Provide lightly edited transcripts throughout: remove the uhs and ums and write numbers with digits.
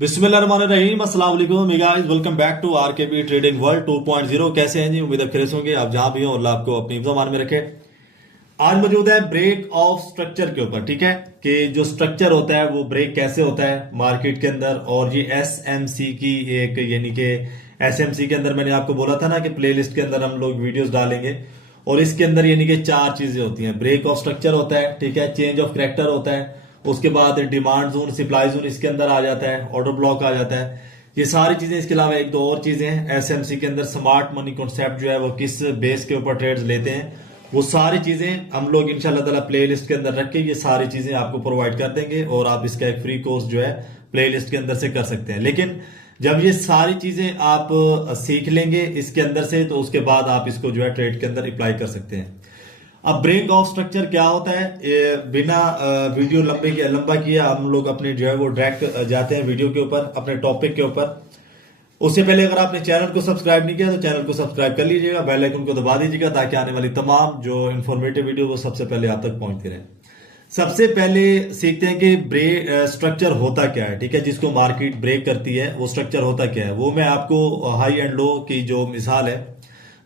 बिस्मिल्लाहिर्रहमानिर्रहीम, अस्सलाम वालेकुम guys, welcome back to RKB trading world 2.0। कैसे हैं जी? उम्मीद है खैरियत होंगे। आप जहां भी हो अल्लाह आपको अपनी हिफ्ज़-ओ-अमान में रखे। आज मौजूद है ब्रेक ऑफ स्ट्रक्चर के ऊपर। ठीक है कि जो स्ट्रक्चर होता है वो ब्रेक कैसे होता है मार्केट के अंदर, और ये एसएमसी की एक यानी कि एसएमसी के अंदर मैंने आपको बोला था ना कि प्लेलिस्ट के अंदर हम लोग वीडियोस डालेंगे, और इसके अंदर यानी कि चार चीजें होती हैं। ब्रेक ऑफ स्ट्रक्चर होता है, ठीक है, चेंज ऑफ करेक्टर होता है, उसके बाद डिमांड जोन, सप्लाई जोन इसके अंदर आ जाता है, ऑर्डर ब्लॉक आ जाता है, ये सारी चीजें। इसके अलावा एक दो और चीजें हैं एसएमसी के अंदर। स्मार्ट मनी कॉन्सेप्ट जो है वो किस बेस के ऊपर ट्रेड्स लेते हैं, वो सारी चीजें हम लोग इंशाल्लाह ताला प्ले लिस्ट के अंदर रख के ये सारी चीजें आपको प्रोवाइड कर देंगे, और आप इसका एक फ्री कोर्स जो है प्ले लिस्ट के अंदर से कर सकते हैं। लेकिन जब ये सारी चीजें आप सीख लेंगे इसके अंदर से, तो उसके बाद आप इसको जो है ट्रेड के अंदर अप्लाई कर सकते हैं। अब ब्रेक ऑफ स्ट्रक्चर क्या होता है, ये बिना वीडियो लंबा किया हम लोग अपने जो है वो डायरेक्ट जाते हैं वीडियो के ऊपर, अपने टॉपिक के ऊपर। उससे पहले अगर आपने चैनल को सब्सक्राइब नहीं किया तो चैनल को सब्सक्राइब कर लीजिएगा, बेल आइकन को दबा दीजिएगा, ताकि आने वाली तमाम जो इन्फॉर्मेटिव वीडियो वो सबसे पहले आप तक पहुंचती रहे। सबसे पहले सीखते हैं कि ब्रेक स्ट्रक्चर होता क्या है। ठीक है, जिसको मार्केट ब्रेक करती है वो स्ट्रक्चर होता क्या है, वो मैं आपको हाई एंड लो की जो मिसाल है,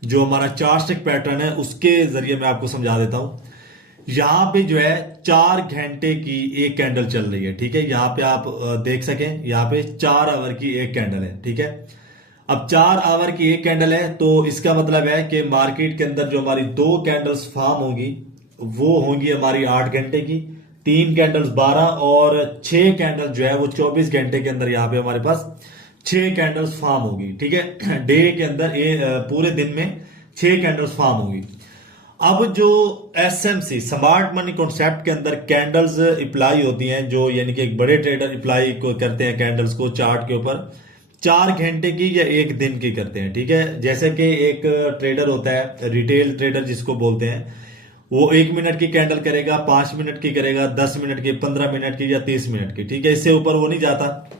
जो हमारा चार स्टिक पैटर्न है, उसके जरिए मैं आपको समझा देता हूं। यहां पे जो है 4 घंटे की एक कैंडल चल रही है। ठीक है, यहां पे आप देख सकें, यहां पे 4 आवर की एक कैंडल है। ठीक है, अब 4 आवर की एक कैंडल है, तो इसका मतलब है कि मार्केट के अंदर जो हमारी 2 कैंडल्स फॉर्म होंगी वो होंगी हमारी 8 घंटे की, 3 कैंडल्स 12, और 6 कैंडल जो है वो 24 घंटे के अंदर यहां पे हमारे पास 6 कैंडल्स फॉर्म होगी। ठीक है, डे के अंदर पूरे दिन में 6 कैंडल्स फॉर्म होगी। अब जो एसएमसी स्मार्ट मनी कॉन्सेप्ट के अंदर कैंडल्स अप्लाई होती हैं, जो यानी कि एक बड़े ट्रेडर अप्लाई को करते हैं कैंडल्स को चार्ट के ऊपर, 4 घंटे की या एक दिन की करते हैं। ठीक है, जैसे कि एक ट्रेडर होता है रिटेल ट्रेडर जिसको बोलते हैं, वो 1 मिनट की कैंडल करेगा, 5 मिनट की करेगा, 10 मिनट की, 15 मिनट की या 30 मिनट की। ठीक है, इससे ऊपर वो नहीं जाता,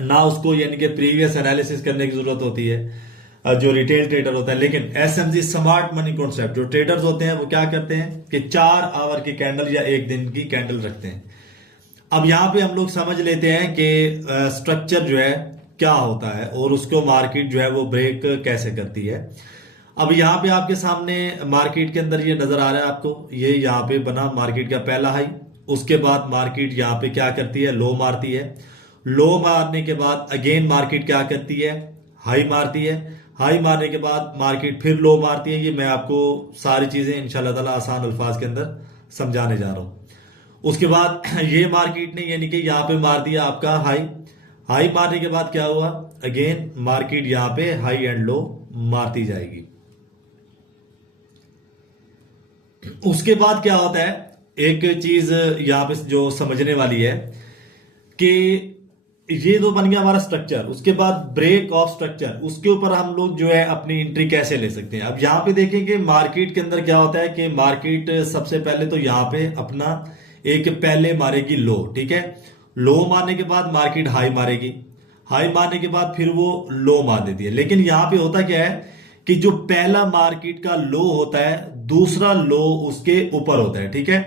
ना उसको यानी कि प्रीवियस एनालिसिस करने की जरूरत होती है जो रिटेल ट्रेडर होता है। लेकिन एसएमसी स्मार्ट मनी कॉन्सेप्ट जो ट्रेडर्स होते हैं वो क्या करते हैं कि 4 आवर की कैंडल या एक दिन की कैंडल रखते हैं। अब यहां पे हम लोग समझ लेते हैं कि स्ट्रक्चर जो है क्या होता है, और उसको मार्केट जो है वो ब्रेक कैसे करती है। अब यहां पे आपके सामने मार्केट के अंदर ये नजर आ रहा है आपको, ये यहां पे बना मार्केट का पहला हाई। उसके बाद मार्केट यहां पे क्या करती है, लो मारती है। लो मारने के बाद अगेन मार्केट क्या करती है, हाई मारती है। हाई मारने के बाद मार्केट फिर लो मारती है। ये मैं आपको सारी चीजें इंशाल्लाह ताला आसान अल्फाज के अंदर समझाने जा रहा हूं। उसके बाद ये मार्केट ने यानी कि यहां पे मार दिया आपका हाई। हाई मारने के बाद क्या हुआ, अगेन मार्केट यहां पे हाई एंड लो मारती जाएगी। उसके बाद क्या होता है, एक चीज यहां पे जो समझने वाली है कि ये तो बन गया हमारा स्ट्रक्चर। उसके बाद ब्रेक ऑफ स्ट्रक्चर, उसके ऊपर हम लोग जो है अपनी एंट्री कैसे ले सकते हैं। अब यहां पे देखें कि मार्केट के अंदर क्या होता है कि मार्केट सबसे पहले तो यहां पे अपना एक पहले मारेगी लो। ठीक है, लो मारने के बाद मार्केट हाई मारेगी, हाई मारने के बाद फिर वो लो मार देती है। लेकिन यहां पे होता क्या है कि जो पहला मार्केट का लो होता है, दूसरा लो उसके ऊपर होता है। ठीक है,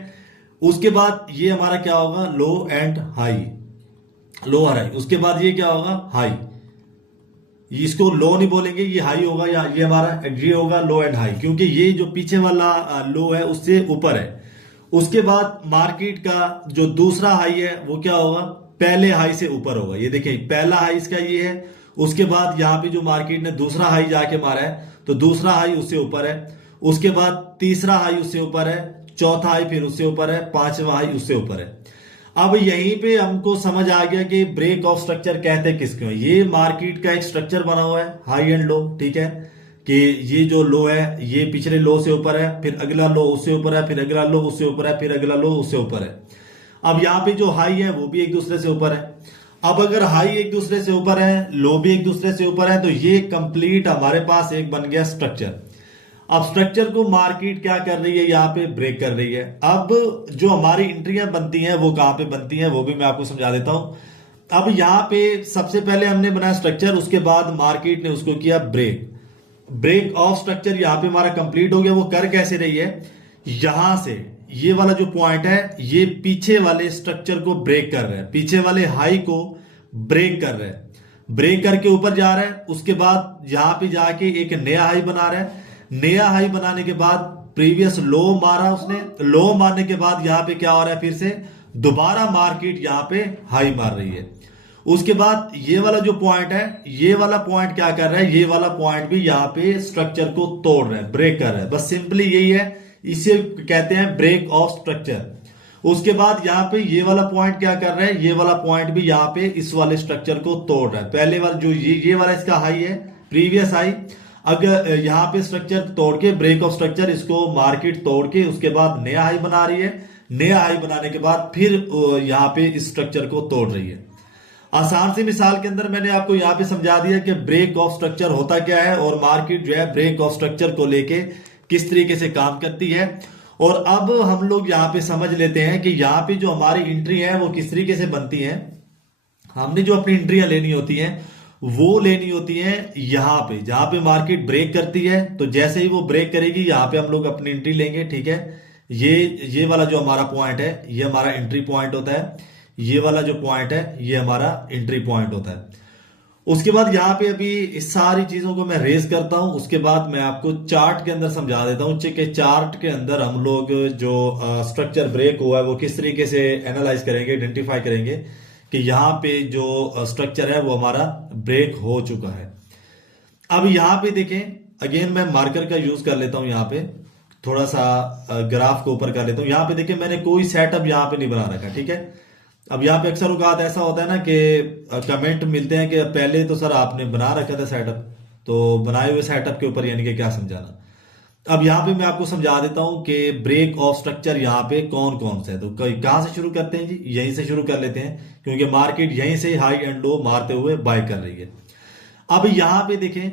उसके बाद ये हमारा क्या होगा, लो एंड हाई, लो और हाई। उसके बाद ये क्या होगा, हाई। इसको लो नहीं बोलेंगे, ये हाई होगा, या ये हमारा ये होगा लो एंड हाई, क्योंकि ये जो पीछे वाला लो है उससे ऊपर है। उसके बाद मार्केट का जो दूसरा हाई है वो क्या होगा, पहले हाई से ऊपर होगा। ये देखिए पहला हाई इसका ये है। उसके बाद यहां पे जो मार्केट ने दूसरा हाई जाके मारा है, तो दूसरा हाई उससे ऊपर है। उसके बाद तीसरा हाई उससे ऊपर है, चौथा हाई फिर उससे ऊपर है, पांचवा हाई उससे ऊपर है। अब यहीं पे हमको समझ आ गया कि ब्रेक ऑफ स्ट्रक्चर कहते हैं किसको। ये मार्केट का एक स्ट्रक्चर बना हुआ है हाई एंड लो। ठीक है, कि ये जो लो है ये पिछले लो से ऊपर है, फिर अगला लो उससे ऊपर है, फिर अगला लो उससे ऊपर है, फिर अगला लो उससे ऊपर है। अब यहाँ पे जो हाई है वो भी एक दूसरे से ऊपर है। अब अगर हाई एक दूसरे से ऊपर है, लो भी एक दूसरे से ऊपर है, तो ये कंप्लीट हमारे पास एक बन गया स्ट्रक्चर। अब स्ट्रक्चर को मार्केट क्या कर रही है, यहाँ पे ब्रेक कर रही है। अब जो हमारी एंट्रियां बनती हैं वो कहां पे बनती हैं वो भी मैं आपको समझा देता हूं। अब यहाँ पे सबसे पहले हमने बनाया स्ट्रक्चर, उसके बाद मार्केट ने उसको किया ब्रेक। ब्रेक ऑफ स्ट्रक्चर यहाँ पे हमारा कंप्लीट हो गया। वो कर कैसे रही है, यहां से ये वाला जो पॉइंट है ये पीछे वाले स्ट्रक्चर को ब्रेक कर रहा है, पीछे वाले हाई को ब्रेक कर रहा है, ब्रेक करके ऊपर जा रहा है, उसके बाद यहां पे जाके एक नया हाई बना रहा है। नया हाई बनाने के बाद प्रीवियस लो मारा उसने, लो मारने के बाद यहां पे क्या हो रहा है, फिर से दोबारा मार्केट यहां पे हाई मार रही है। उसके बाद ये वाला जो पॉइंट है, ये वाला पॉइंट क्या कर रहा है, ये वाला पॉइंट भी यहां पे स्ट्रक्चर को तोड़ रहा है, ब्रेक कर रहा है। बस सिंपली यही है, इसे कहते हैं ब्रेक ऑफ स्ट्रक्चर। उसके बाद यहां पे ये वाला पॉइंट क्या कर रहा है, ये वाला पॉइंट भी यहां पे इस वाले स्ट्रक्चर को तोड़ रहा है। पहले वाला जो ये वाला इसका हाई है, प्रीवियस हाई, अगर यहां पे स्ट्रक्चर तोड़ के, ब्रेक ऑफ स्ट्रक्चर, इसको मार्केट तोड़ के उसके बाद नया हाई बना रही है। नया हाई बनाने के बाद फिर यहां पे इस स्ट्रक्चर को तोड़ रही है। आसान सी मिसाल के अंदर मैंने आपको यहां पे समझा दिया कि ब्रेक ऑफ स्ट्रक्चर होता क्या है और मार्केट जो है ब्रेक ऑफ स्ट्रक्चर को लेके किस तरीके से काम करती है। और अब हम लोग यहाँ पे समझ लेते हैं कि यहाँ पे जो हमारी एंट्री है वो किस तरीके से बनती है। हमने जो अपनी एंट्रियां लेनी होती हैं वो लेनी होती है यहाँ पे, जहां पे मार्केट ब्रेक करती है। तो जैसे ही वो ब्रेक करेगी यहाँ पे हम लोग अपनी एंट्री लेंगे, ठीक है। ये वाला जो हमारा पॉइंट है ये हमारा एंट्री पॉइंट होता है, ये वाला जो पॉइंट है ये हमारा एंट्री पॉइंट होता है। उसके बाद यहाँ पे अभी इस सारी चीजों को मैं रेज करता हूं, उसके बाद मैं आपको चार्ट के अंदर समझा देता हूं कि चार्ट के अंदर हम लोग जो स्ट्रक्चर ब्रेक हुआ है वो किस तरीके से एनालाइज करेंगे, आइडेंटिफाई करेंगे कि यहाँ पे जो स्ट्रक्चर है वो हमारा ब्रेक हो चुका है। अब यहाँ पे देखें, अगेन मैं मार्कर का यूज कर लेता हूं, यहाँ पे थोड़ा सा ग्राफ को ऊपर कर लेता हूं। यहाँ पे देखें मैंने कोई सेटअप यहाँ पे नहीं बना रखा, ठीक है। अब यहाँ पे अक्सर औकात ऐसा होता है ना कि कमेंट मिलते हैं कि पहले तो सर आपने बना रखा था सेटअप, तो बनाए हुए सेटअप के ऊपर यानी कि क्या समझाना। अब यहाँ पे मैं आपको समझा देता हूं कि ब्रेक ऑफ स्ट्रक्चर यहाँ पे कौन कौन से है। तो कहां से शुरू करते हैं जी, यहीं से शुरू कर लेते हैं, क्योंकि मार्केट यहीं से हाई एंड लो मारते हुए बाय कर रही है। अब यहाँ पे देखें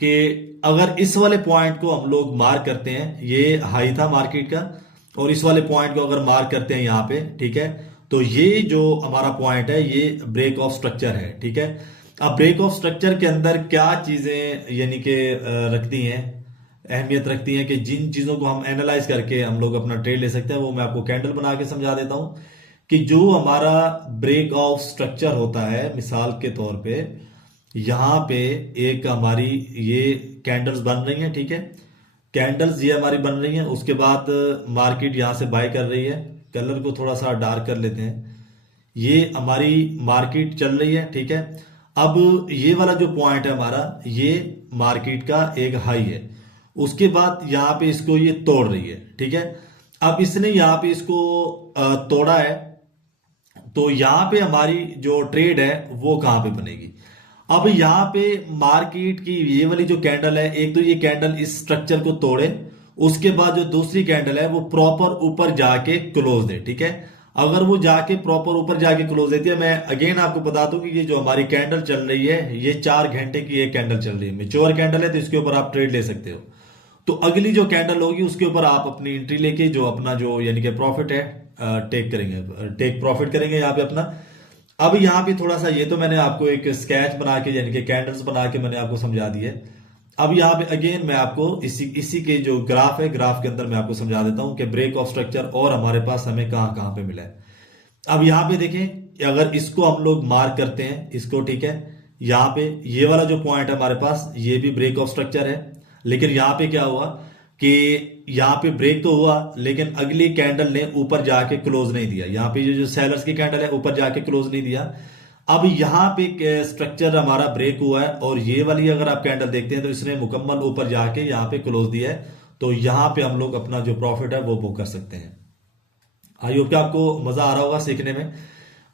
कि अगर इस वाले पॉइंट को हम लोग मार्क करते हैं, ये हाई था मार्केट का, और इस वाले पॉइंट को अगर मार्क करते हैं यहाँ पे, ठीक है, तो ये जो हमारा पॉइंट है ये ब्रेक ऑफ स्ट्रक्चर है, ठीक है। अब ब्रेक ऑफ स्ट्रक्चर के अंदर क्या चीजें यानी कि रखती हैं, अहमियत रखती हैं कि जिन चीजों को हम एनालाइज करके हम लोग अपना ट्रेड ले सकते हैं, वो मैं आपको कैंडल बना के समझा देता हूं। कि जो हमारा ब्रेक ऑफ स्ट्रक्चर होता है, मिसाल के तौर पे यहां पे एक हमारी ये कैंडल्स बन रही हैं, ठीक है, कैंडल्स ये हमारी बन रही हैं। उसके बाद मार्केट यहां से बाय कर रही है, कलर को थोड़ा सा डार्क कर लेते हैं, ये हमारी मार्केट चल रही है, ठीक है। अब ये वाला जो पॉइंट है हमारा, ये मार्केट का एक हाई है। उसके बाद यहां पे इसको ये तोड़ रही है, ठीक है। अब इसने यहां पे इसको तोड़ा है, तो यहां पे हमारी जो ट्रेड है वो कहां पे बनेगी। अब यहां पे मार्केट की ये वाली जो कैंडल है, एक तो ये कैंडल इस स्ट्रक्चर को तोड़े, उसके बाद जो दूसरी कैंडल है वो प्रॉपर ऊपर जाके क्लोज दे, ठीक है। अगर वो जाके प्रॉपर ऊपर जाके क्लोज देती है, मैं अगेन आपको बता दूं कि ये जो हमारी कैंडल चल रही है ये 4 घंटे की एक कैंडल चल रही है, मेच्योर कैंडल है, तो इसके ऊपर आप ट्रेड ले सकते हो। तो अगली जो कैंडल होगी उसके ऊपर आप अपनी एंट्री लेके जो अपना जो यानी कि प्रॉफिट है टेक प्रॉफिट करेंगे यहाँ पे अपना। अब यहाँ पे थोड़ा सा, ये तो मैंने आपको एक स्केच बना के यानी कि कैंडल्स बना के मैंने आपको समझा दी है। अब यहाँ पे अगेन मैं आपको इसी के जो ग्राफ है, ग्राफ के अंदर मैं आपको समझा देता हूं कि ब्रेक ऑफ स्ट्रक्चर और हमारे पास हमें कहां कहां पे मिला है। अब यहाँ पे देखें, अगर इसको हम लोग मार्क करते हैं इसको, ठीक है, यहाँ पे ये वाला जो पॉइंट है हमारे पास ये भी ब्रेक ऑफ स्ट्रक्चर है। लेकिन यहाँ पे क्या हुआ कि यहाँ पे ब्रेक तो हुआ, लेकिन अगली कैंडल ने ऊपर जाके क्लोज नहीं दिया। यहाँ पे जो सेलर्स की कैंडल है ऊपर जाके क्लोज नहीं दिया। अब यहाँ पे स्ट्रक्चर हमारा ब्रेक हुआ है, और ये वाली अगर आप कैंडल देखते हैं तो इसने मुकम्मल ऊपर जाके यहाँ पे क्लोज दिया है। तो यहाँ पे हम लोग अपना जो प्रॉफिट है वो बुक कर सकते हैं। आई होप कि आपको मजा आ रहा होगा सीखने में।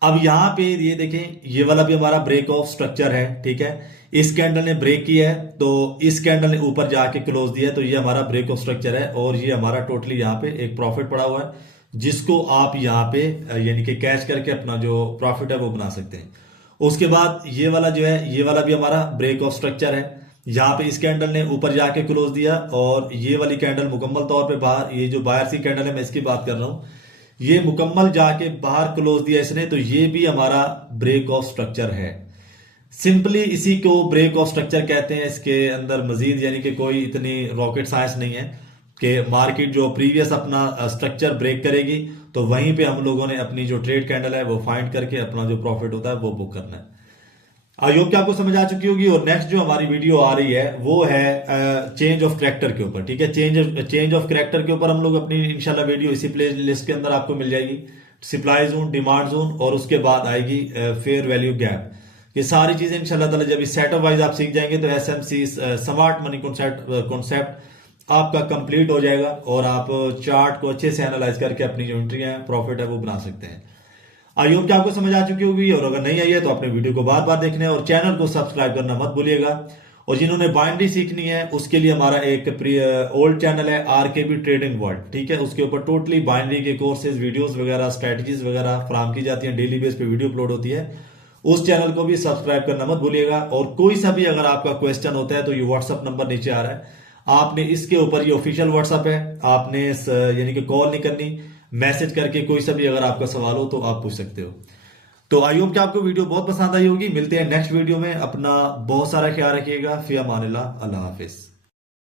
अब यहाँ पे ये देखें, ये वाला भी हमारा ब्रेक ऑफ स्ट्रक्चर है, ठीक है। इस कैंडल ने ब्रेक किया है, तो इस कैंडल ने ऊपर जाके क्लोज दिया है, तो ये हमारा ब्रेक ऑफ स्ट्रक्चर है, और ये हमारा टोटली यहाँ पे एक प्रॉफिट पड़ा हुआ है, जिसको आप यहाँ पे यानी कि कैश करके अपना जो प्रॉफिट है वो बना सकते हैं। उसके बाद ये वाला जो है, ये वाला भी हमारा ब्रेक ऑफ स्ट्रक्चर है। यहाँ पे इस कैंडल ने ऊपर जाके क्लोज दिया, और ये वाली कैंडल मुकम्मल तौर पे बाहर, ये जो बाहर की कैंडल है मैं इसकी बात कर रहा हूँ, ये मुकम्मल जाके बाहर क्लोज दिया इसने, तो ये भी हमारा ब्रेक ऑफ स्ट्रक्चर है। सिंपली इसी को ब्रेक ऑफ स्ट्रक्चर कहते हैं। इसके अंदर मजीद यानी कि कोई इतनी रॉकेट साइंस नहीं है कि मार्केट जो प्रीवियस अपना स्ट्रक्चर ब्रेक करेगी तो वहीं पे हम लोगों ने अपनी जो ट्रेड कैंडल है वो फाइंड करके अपना जो प्रॉफिट होता है वो बुक करना है। आई होप कि आपको समझ आ चुकी होगी। और नेक्स्ट जो हमारी वीडियो आ रही है वो है चेंज ऑफ करैक्टर के ऊपर, ठीक है। चेंज ऑफ करैक्टर के ऊपर हम लोग अपनी इंशाल्लाह वीडियो इसी प्ले लिस्ट के अंदर आपको मिल जाएगी। सप्लाई जोन, डिमांड जोन और उसके बाद आएगी फेयर वैल्यू गैप। ये सारी चीजें इंशाल्लाह ताला जब इस सेटअप वाइज आप सीख जाएंगे तो एसएमसी स्मार्ट मनी कॉन्सेप्ट आपका कंप्लीट हो जाएगा और आप चार्ट को अच्छे से एनालाइज करके अपनी जो एंट्री है प्रॉफिट है वो बना सकते हैं। आई होप कि आपको समझ आ चुकी होगी और अगर नहीं आई है तो अपने वीडियो को बार बार देखना है और चैनल को सब्सक्राइब करना मत भूलिएगा। और जिन्होंने बाइनरी सीखनी है उसके लिए हमारा एक ओल्ड चैनल है आरकेबी ट्रेडिंग वर्ल्ड, ठीक है। उसके ऊपर टोटली बाइनरी के कोर्सेज, वीडियोस वगैरह, स्ट्रेटजीज वगैरह फराम की जाती है, डेली बेस पे वीडियो अपलोड होती है। उस चैनल को भी सब्सक्राइब करना मत भूलिएगा। और कोई सा भी अगर आपका क्वेश्चन होता है तो ये व्हाट्सअप नंबर नीचे आ रहा है, आपने इसके ऊपर, ये ऑफिशियल व्हाट्सअप है, आपने यानी कि कॉल नहीं करनी, मैसेज करके कोई सा भी अगर आपका सवाल हो तो आप पूछ सकते हो। तो आई होप कि आपको वीडियो बहुत पसंद आई होगी। मिलते हैं नेक्स्ट वीडियो में। अपना बहुत सारा ख्याल रखिएगा। फिर अमानिल्लाह, अल्लाह हाफिज।